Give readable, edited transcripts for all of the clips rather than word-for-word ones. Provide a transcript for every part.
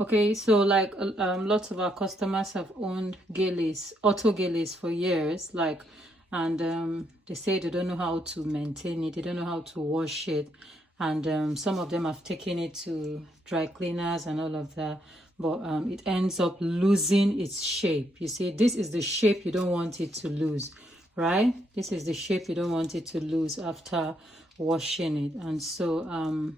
Okay, so like lots of our customers have owned geles, auto geles for years, and they say they don't know how to maintain it, they don't know how to wash it, and some of them have taken it to dry cleaners and all of that, but it ends up losing its shape. You see, this is the shape you don't want it to lose, right? This is the shape you don't want it to lose after washing it, and so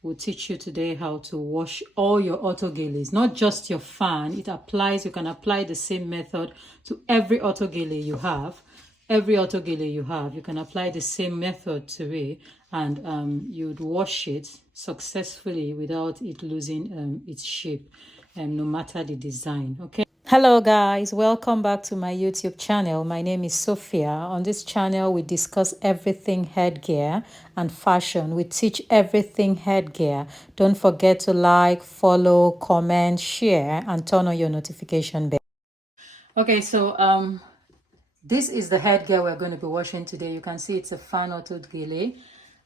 we'll teach you today how to wash all your autogeles, not just your fan. It applies, you can apply the same method to every autogele you have. Every autogele you have, you can apply the same method to it, and you'd wash it successfully without it losing its shape, no matter the design. Okay. Hello guys, welcome back to my YouTube channel. My name is Sophia. On this channel we discuss everything headgear and fashion. We teach everything headgear. Don't forget to like, follow, comment, share, and turn on your notification bell. Okay, so this is the headgear we're going to be washing today. You can see it's a fan-autogele.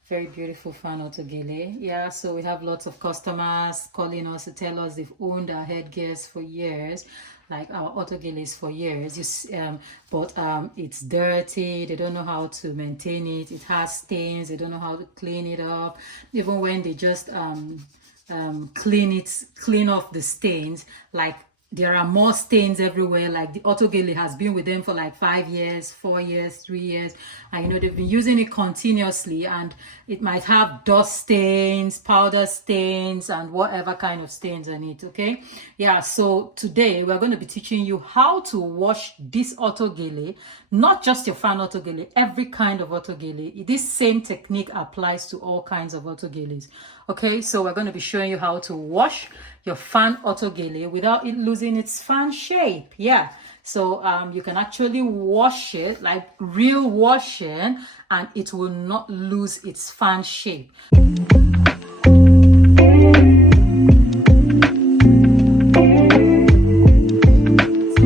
Very beautiful fan-autogele. Yeah, so we have lots of customers calling us to tell us they've owned our headgears for years, like our autogeles for years. But it's dirty. They don't know how to maintain it. It has stains. They don't know how to clean it up. Even when they just clean off the stains, like there are more stains everywhere. Like the autogele has been with them for like 5 years, 4 years, 3 years, and they've been using it continuously, and it might have dust stains, powder stains, and whatever kind of stains on it. Okay, yeah, so today we're going to be teaching you how to wash this autogele, not just your fan autogele, every kind of autogele. This same technique applies to all kinds of autogeles. Okay, so we're going to be showing you how to wash your fan autogele without it losing its fan shape. Yeah, so you can actually wash it like real washing, and it will not lose its fan shape. So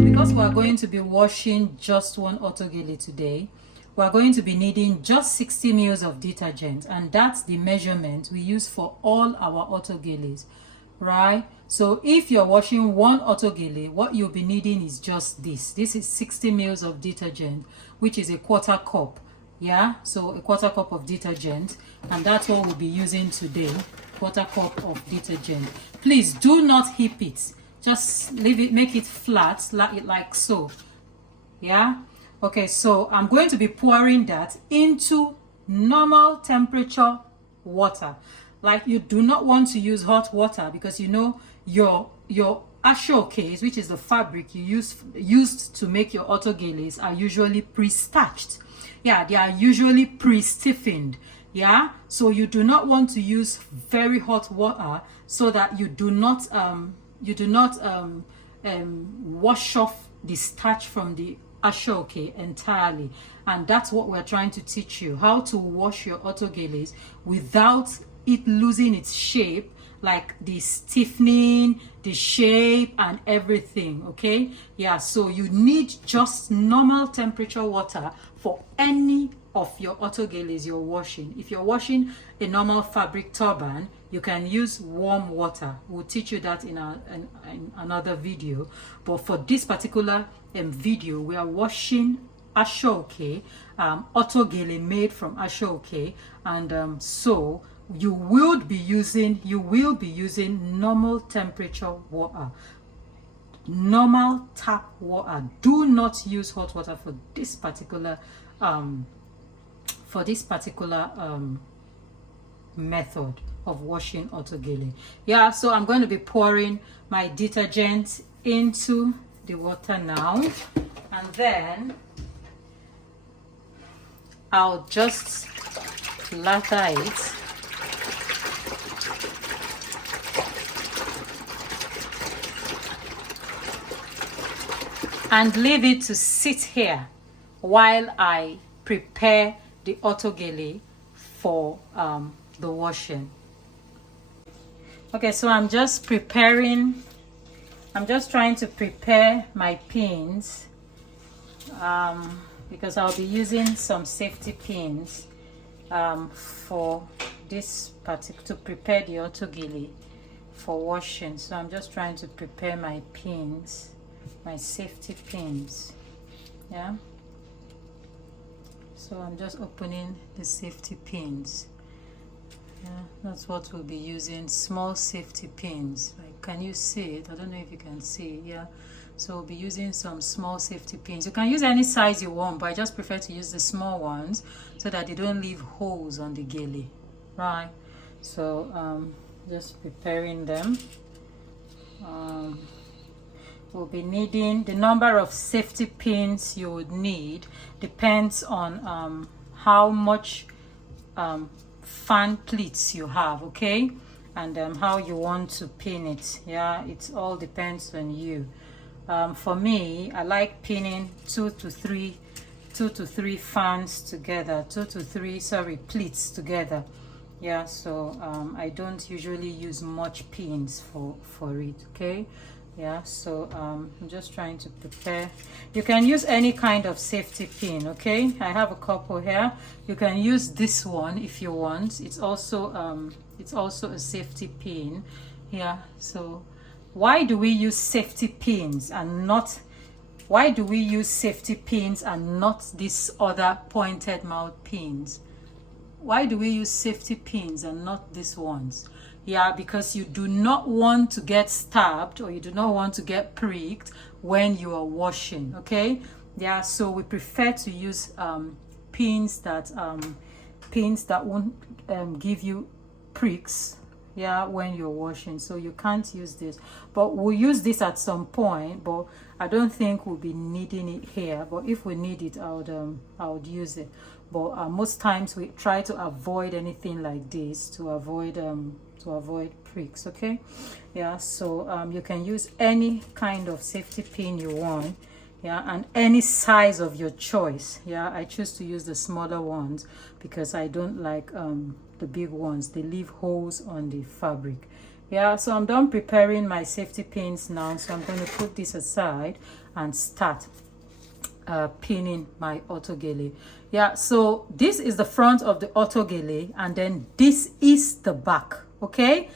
because we're going to be washing just one autogele today, we're going to be needing just 60 ml of detergent, and that's the measurement we use for all our autogeles, right? So if you're washing one autogele, what you'll be needing is just this. This is 60 ml of detergent, which is a quarter cup. Yeah, so a quarter cup of detergent, and that's what we'll be using today. Quarter cup of detergent. Please do not heap it. Just leave it, make it flat, like so. Yeah. Okay, so I'm going to be pouring that into normal temperature water. Like, you do not want to use hot water, because your HEADGEAR, which is the fabric you used to make your autogeles, are usually pre-starched. Yeah, they are usually pre-stiffened. Yeah, so you do not want to use very hot water, so that you do not wash off the starch from the HEADGEAR entirely. And that's what we're trying to teach you, how to wash your autogeles without it losing its shape, like the stiffening, the shape, and everything. Okay, yeah, so you need just normal temperature water for any of your autogeles you're washing. If you're washing a normal fabric turban, you can use warm water. We'll teach you that in another video, but for this particular video, we are washing HEADGEAR, autogele made from HEADGEAR, and so you will be using normal temperature water, normal tap water. Do not use hot water for this particular method of washing autogele. Yeah, so I'm going to be pouring my detergent into the water now, and then I'll just lather it. And leave it to sit here while I prepare the autogele for the washing. Okay, so I'm just trying to prepare my pins, because I'll be using some safety pins for this to prepare the autogele for washing. So I'm just trying to prepare my pins, my safety pins. Yeah, so I'm just opening the safety pins. Yeah, that's what we'll be using, small safety pins. Like, can you see it? I don't know if you can see. Yeah, so we'll be using some small safety pins. You can use any size you want, but I just prefer to use the small ones so that they don't leave holes on the gele, right? So just preparing them. We'll be needing, the number of safety pins you would need depends on how much fan pleats you have, okay, and how you want to pin it. Yeah, it all depends on you. For me, I like pinning two to three fans together, pleats together. Yeah, so I don't usually use much pins for it, okay. Yeah, so I'm just trying to prepare. You can use any kind of safety pin, okay. I have a couple here. You can use this one if you want. It's also a safety pin. Yeah, so why do we use safety pins and not these other pointed mouth pins? Why do we use safety pins and not these ones? Yeah, because you do not want to get stabbed or you do not want to get pricked when you are washing, okay. Yeah, so we prefer to use pins that won't give you pricks, yeah, when you're washing. So you can't use this, but we'll use this at some point, but I don't think we'll be needing it here. But if we need it, I would use it. But most times we try to avoid anything like this to avoid pricks, okay. Yeah, so you can use any kind of safety pin you want, yeah, and any size of your choice. Yeah, I choose to use the smaller ones because I don't like the big ones. They leave holes on the fabric. Yeah, so I'm done preparing my safety pins now, so I'm going to put this aside and start pinning my autogele. Yeah, so this is the front of the autogele, and then this is the back, okay.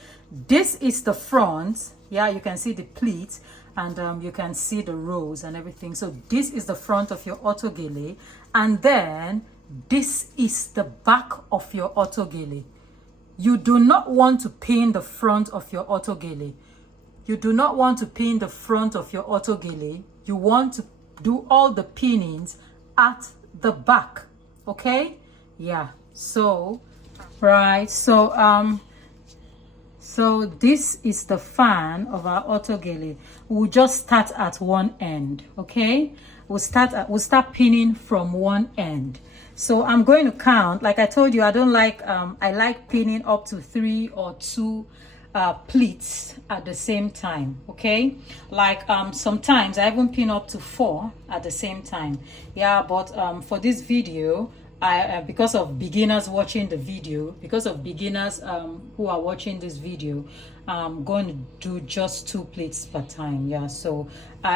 This is the front. Yeah, you can see the pleats, and you can see the rows and everything. So this is the front of your autogele, and then this is the back of your autogele. You do not want to pin the front of your autogele. You do not want to pin the front of your autogele. You want to do all the pinnings at the back, okay. Yeah, so right, so so this is the fan of our autogele. We'll just start at one end, okay. We'll start pinning from one end. So I'm going to count. Like I told you, I don't like I like pinning up to 3 or 2 pleats at the same time, okay. Like sometimes I even pin up to 4 at the same time. Yeah, but for this video, because of beginners watching the video, because of beginners who are watching this video, I'm going to do just 2 pleats per time. Yeah, so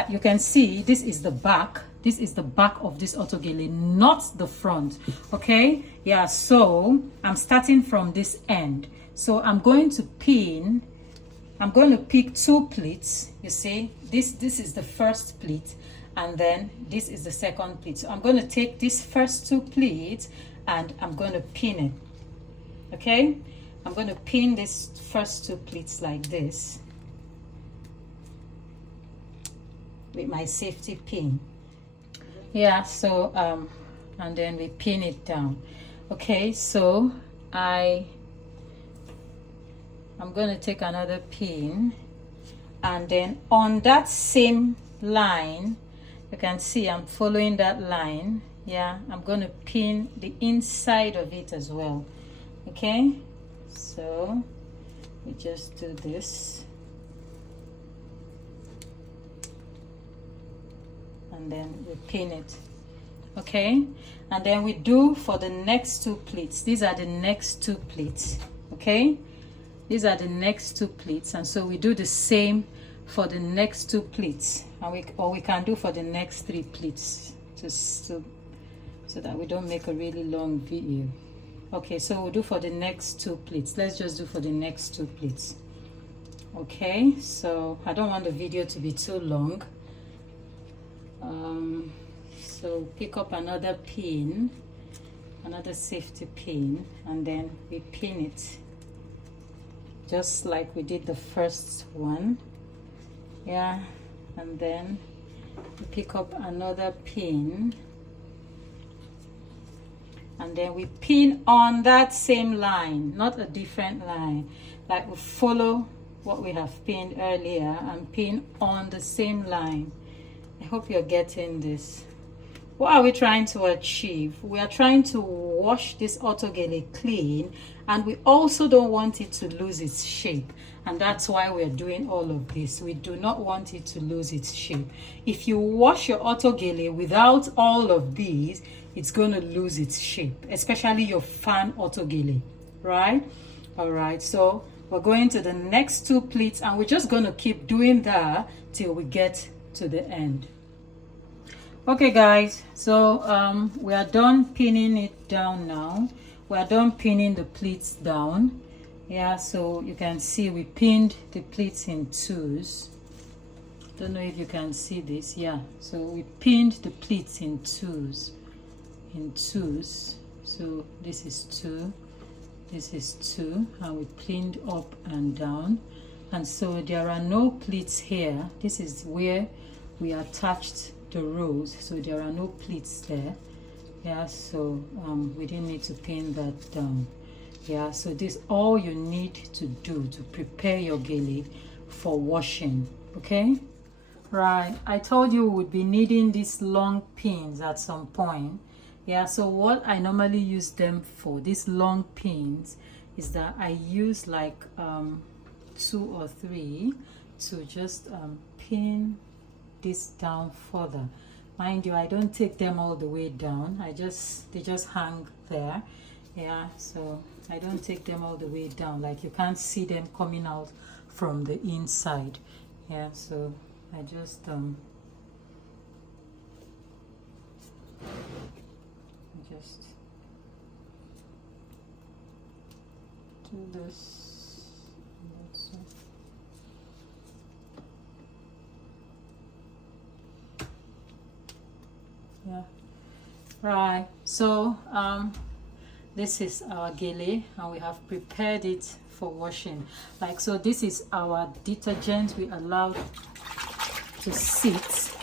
you can see this is the back. This is the back of this autogele, not the front, okay. Yeah, so I'm starting from this end. So I'm going to pin, I'm going to pick 2 pleats. You see, this is the first pleat, and then this is the second pleat. So I'm going to take these first 2 pleats and I'm going to pin it, okay. I'm going to pin these first 2 pleats like this with my safety pin. Yeah, so and then we pin it down, okay. So I'm going to take another pin, and then on that same line, you can see I'm following that line. Yeah, I'm going to pin the inside of it as well, okay. So we just do this, and then we pin it, okay. And then we do for the next 2 pleats. These are the next 2 pleats, okay. These are the next 2 pleats, and so we do the same for the next 2 pleats, and we can do for the next 3 pleats, just so that we don't make a really long video. Okay, so we'll do for the next 2 pleats. Let's just do for the next 2 pleats. Okay, so I don't want the video to be too long. So pick up another pin, another safety pin, and then we pin it just like we did the first one. Yeah, and then we pick up another pin, and then we pin on that same line, not a different line. Like we follow what we have pinned earlier and pin on the same line. I hope you're getting this. What are we trying to achieve? We are trying to wash this HEADGEAR clean, and we also don't want it to lose its shape, and that's why we're doing all of this. We do not want it to lose its shape. If you wash your HEADGEAR without all of these, it's going to lose its shape, especially your fan-autogele, right? All right, so we're going to the next two pleats, and we're just going to keep doing that till we get to the end. Okay guys, so we are done pinning it down now. We are done pinning the pleats down. Yeah, so you can see we pinned the pleats in twos. Don't know if you can see this. Yeah, so we pinned the pleats in twos. So this is two, this is two, and we pinned up and down. And so there are no pleats here. This is where we attached the rows, so there are no pleats there. Yeah, so we didn't need to pin that down. Yeah, so this all you need to do to prepare your gele for washing. Okay, right, I told you we would be needing these long pins at some point. Yeah, so what I normally use them for, these long pins, is that I use like 2 or 3 to just pin this down further. Mind you, I don't take them all the way down. They just hang there. Yeah, so I don't take them all the way down, like you can't see them coming out from the inside. Yeah, so I just do this. Yeah, right, so this is our gele, and we have prepared it for washing. Like, so this is our detergent we allowed to sit. So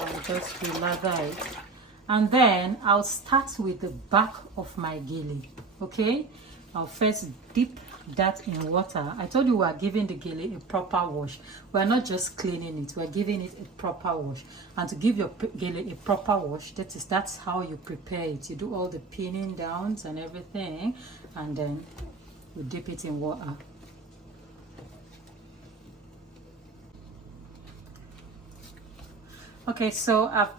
I'll just relather it, and then I'll start with the back of my gele. Okay, I'll first dip that in water. I told you we are giving the gele a proper wash. We're not just cleaning it, we're giving it a proper wash. And to give your gele a proper wash, that's how you prepare it. You do all the pinning downs and everything, and then you dip it in water. Okay, so I've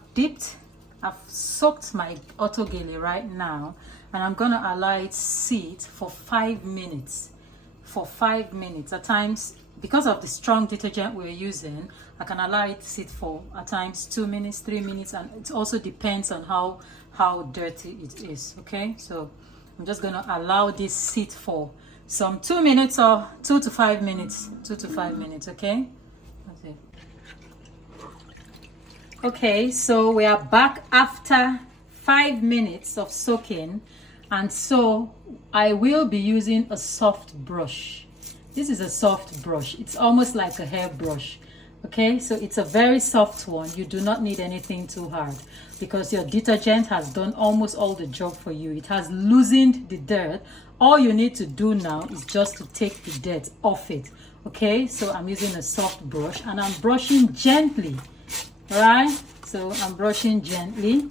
soaked my HEADGEAR right now, and I'm gonna allow it sit for 5 minutes. For 5 minutes. At times, because of the strong detergent we're using, I can allow it to sit for at times 2 minutes, 3 minutes, and it also depends on how dirty it is. Okay, so I'm just gonna allow this sit for some 2 minutes or 2 to 5 minutes. 2 to 5 minutes. Okay. That's it. Okay, so we are back after 5 minutes of soaking, and so I will be using a soft brush. This is a soft brush. It's almost like a hair brush. Okay, so it's a very soft one. You do not need anything too hard, because your detergent has done almost all the job for you. It has loosened the dirt. All you need to do now is just to take the dirt off it. Okay, so I'm using a soft brush, and I'm brushing gently. Right, so I'm brushing gently.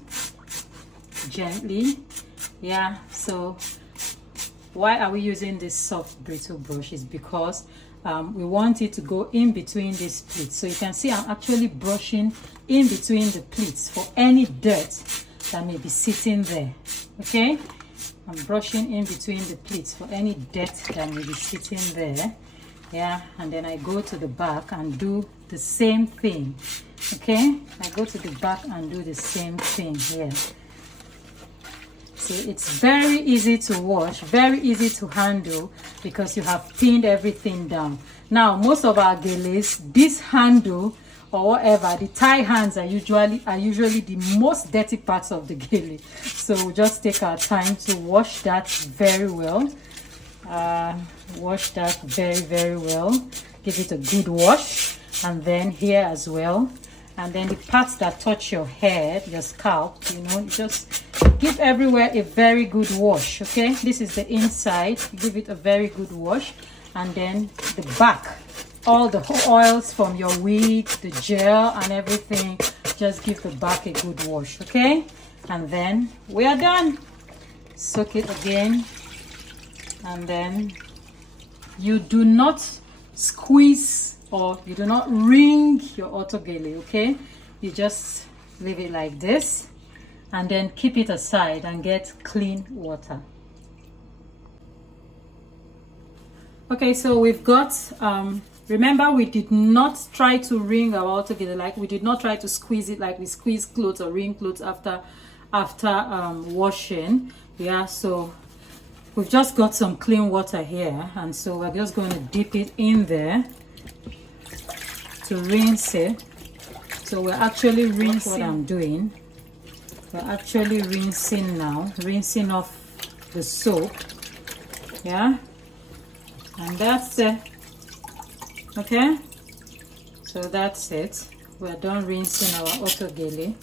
Yeah, so why are we using this soft brittle brush is because we want it to go in between these pleats. So you can see I'm actually brushing in between the pleats for any dirt that may be sitting there. Okay, I'm brushing in between the pleats for any dirt that may be sitting there. Yeah, and then I go to the back and do the same thing. Okay, I go to the back and do the same thing here. See, it's very easy to wash, very easy to handle because you have pinned everything down. Now, most of our geles, this handle or whatever, the tie hands are usually the most dirty parts of the gele. So we'll just take our time to wash that very well. Wash that very well. Give it a good wash, and then here as well. And then the parts that touch your head, your scalp, you know, just give everywhere a very good wash. Okay, this is the inside. Give it a very good wash. And then the back, all the oils from your wig, the gel and everything, just give the back a good wash. Okay, and then we are done. Soak it again, and then you do not squeeze or you do not wring your HEADGEAR, okay? You just leave it like this and then keep it aside and get clean water. Okay, so we've got remember, we did not try to wring our HEADGEAR, like we did not try to squeeze it like we squeeze clothes or wring clothes after washing. Yeah, so we've just got some clean water here, and so we're just going to dip it in there to rinse it. So we're actually rinsing. What I'm doing, we're actually rinsing now, rinsing off the soap. Yeah, and that's it. Okay, so that's it. We're done rinsing our HEADGEAR,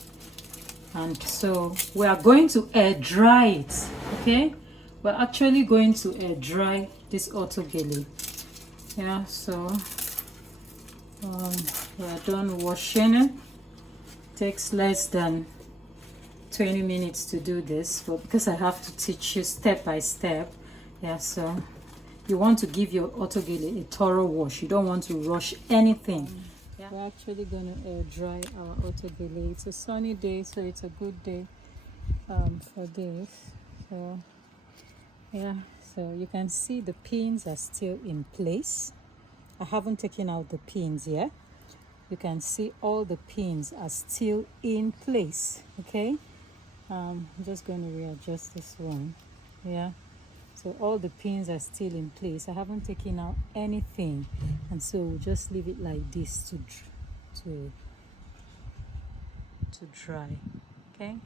and so we are going to air dry it. Okay, we're actually going to air dry this HEADGEAR. Yeah, so we're done washing it. Takes less than 20 minutes to do this, but because I have to teach you step by step, yeah, so you want to give your HEADGEAR a thorough wash. You don't want to rush anything. Yeah. We're actually going to air dry our HEADGEAR. It's a sunny day, so it's a good day for this. So yeah, so you can see the pins are still in place. I haven't taken out the pins yet. You can see all the pins are still in place. Okay, I'm just going to readjust this one. Yeah, so all the pins are still in place. I haven't taken out anything, and so we'll just leave it like this to dry. Okay.